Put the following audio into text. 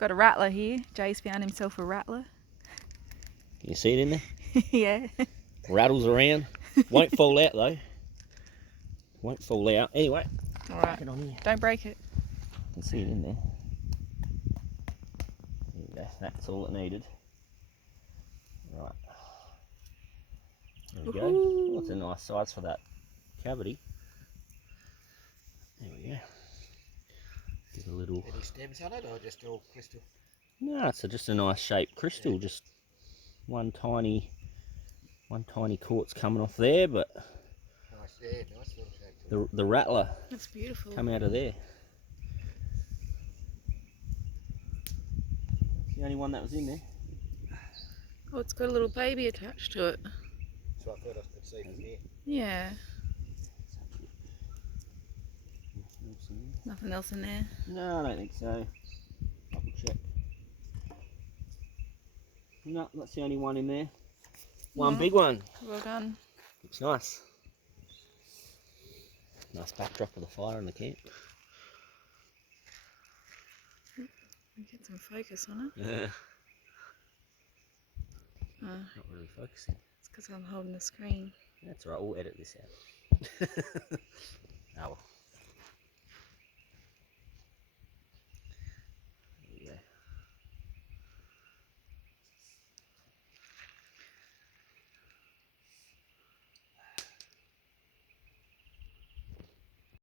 Got a rattler here. Jay's found himself a rattler. You see it in there? Yeah. Rattles around. Won't fall out though. Won't fall out. Anyway. Alright. Get on here. Don't break it. You can see it in there. There you go. That's all it needed. Right. There we go. Oh, it's a nice size for that cavity. There we go. Give a little. Any stems on it or just all crystal? No, it's just a nice shaped crystal. Yeah. Just one tiny quartz coming off there, but nice, yeah, nice little shape. The rattler. That's beautiful. Come out of there. It's the only one that was in there. Oh, it's got a little baby attached to it. So I thought I could see from here. Yeah. Nothing else in there? No, I don't think so. Double check. No, that's the only one in there. One big one. Well done. Looks nice. Nice backdrop of the fire in the camp. Get some focus on it. Yeah. Oh, Not really focusing. it's because I'm holding the screen. That's right, we'll edit this out. Oh well.